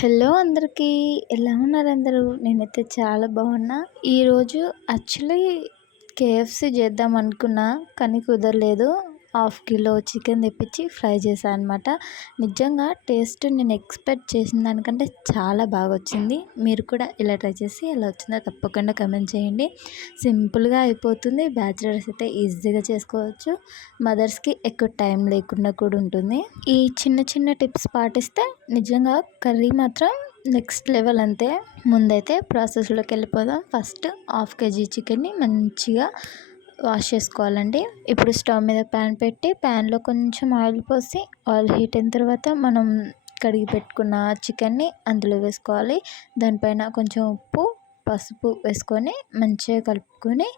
Hello అందరికీ, ఎలా ఉన్నారు అందరూ? నేనైతే చాలా బాగున్నా. ఈరోజు యాక్చువల్లీ కేఎఫ్సీ చేద్దాం అనుకున్నా, కానీ కుదరలేదు. 1/2 కిలో చికెన్ తెప్పించి ఫ్రై చేశాను అనమాట. నిజంగా టేస్ట్ నేను ఎక్స్పెక్ట్ చేసిన దానికంటే చాలా బాగా వచ్చింది. మీరు కూడా ఇలా ట్రై చేసి ఎలా వచ్చిందో తప్పకుండా కమెంట్ చేయండి. సింపుల్గా అయిపోతుంది. బ్యాచిలర్స్ అయితే ఈజీగా చేసుకోవచ్చు. మదర్స్కి ఎక్కువ టైం లేకుండా కూడా ఉంటుంది. ఈ చిన్న చిన్న టిప్స్ పాటిస్తే నిజంగా కర్రీ మాత్రం నెక్స్ట్ లెవెల్ అంతే. ముందైతే ప్రాసెస్లోకి వెళ్ళిపోదాం. ఫస్ట్ 1/2 kg చికెన్ని మంచిగా వాష్ చేసుకోవాలండి. ఇప్పుడు స్టవ్ మీద ప్యాన్ పెట్టి ప్యాన్లో కొంచెం ఆయిల్ పోసి, ఆయిల్ హీట్ అయిన తర్వాత మనం కడిగి పెట్టుకున్న చికెన్ని అందులో వేసుకోవాలి. దానిపైన కొంచెం ఉప్పు, పసుపు వేసుకొని మంచిగా కలుపుకొని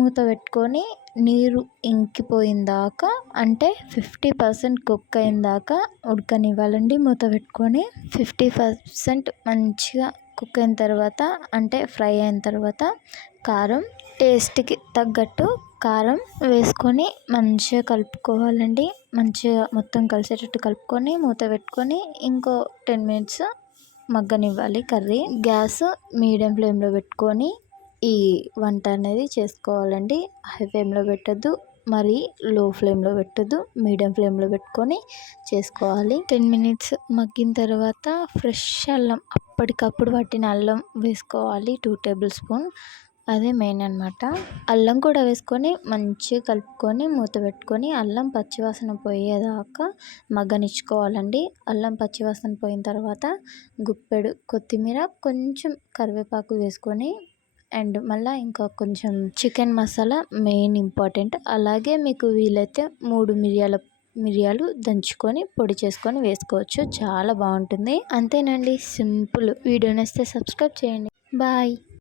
మూత పెట్టుకొని నీరు ఇంకిపోయిందాకా, అంటే 50% కుక్ అయిన దాకా ఉడకనివ్వాలండి. మూత పెట్టుకొని 50% మంచిగా కుక్ అయిన తర్వాత, అంటే ఫ్రై అయిన తర్వాత కారం, టేస్ట్కి తగ్గట్టు కారం వేసుకొని మంచిగా కలుపుకోవాలండి. మంచిగా మొత్తం కలిసేటట్టు కలుపుకొని మూత పెట్టుకొని ఇంకో 10 minutes మగ్గనివ్వాలి కర్రీ. గ్యాస్ మీడియం ఫ్లేమ్లో పెట్టుకొని ఈ వంట అనేది చేసుకోవాలండి. హై ఫ్లేమ్లో పెట్టద్దు, మరి లో ఫ్లేమ్లో పెట్టద్దు, మీడియం ఫ్లేమ్లో పెట్టుకొని చేసుకోవాలి. 10 minutes మగ్గిన తర్వాత ఫ్రెష్ అల్లం, అప్పటికప్పుడు పట్టిన అల్లం వేసుకోవాలి. 2 tablespoons, అదే మెయిన్ అనమాట. అల్లం కూడా వేసుకొని మంచిగా కలుపుకొని మూత పెట్టుకొని అల్లం పచ్చివాసన పోయేదాకా మగ్గనిచ్చుకోవాలండి. అల్లం పచ్చివాసన పోయిన తర్వాత గుప్పెడు కొత్తిమీర, కొంచెం కరివేపాకు వేసుకొని, అండ్ మళ్ళీ ఇంకా కొంచెం చికెన్ మసాలా మెయిన్ ఇంపార్టెంట్. అలాగే మీకు వీలైతే 3 మిరియాలు దంచుకొని పొడి చేసుకొని వేసుకోవచ్చు. చాలా బాగుంటుంది. అంతేనండి, సింపుల్. వీడియో నచ్చితే సబ్స్క్రైబ్ చేయండి. బాయ్.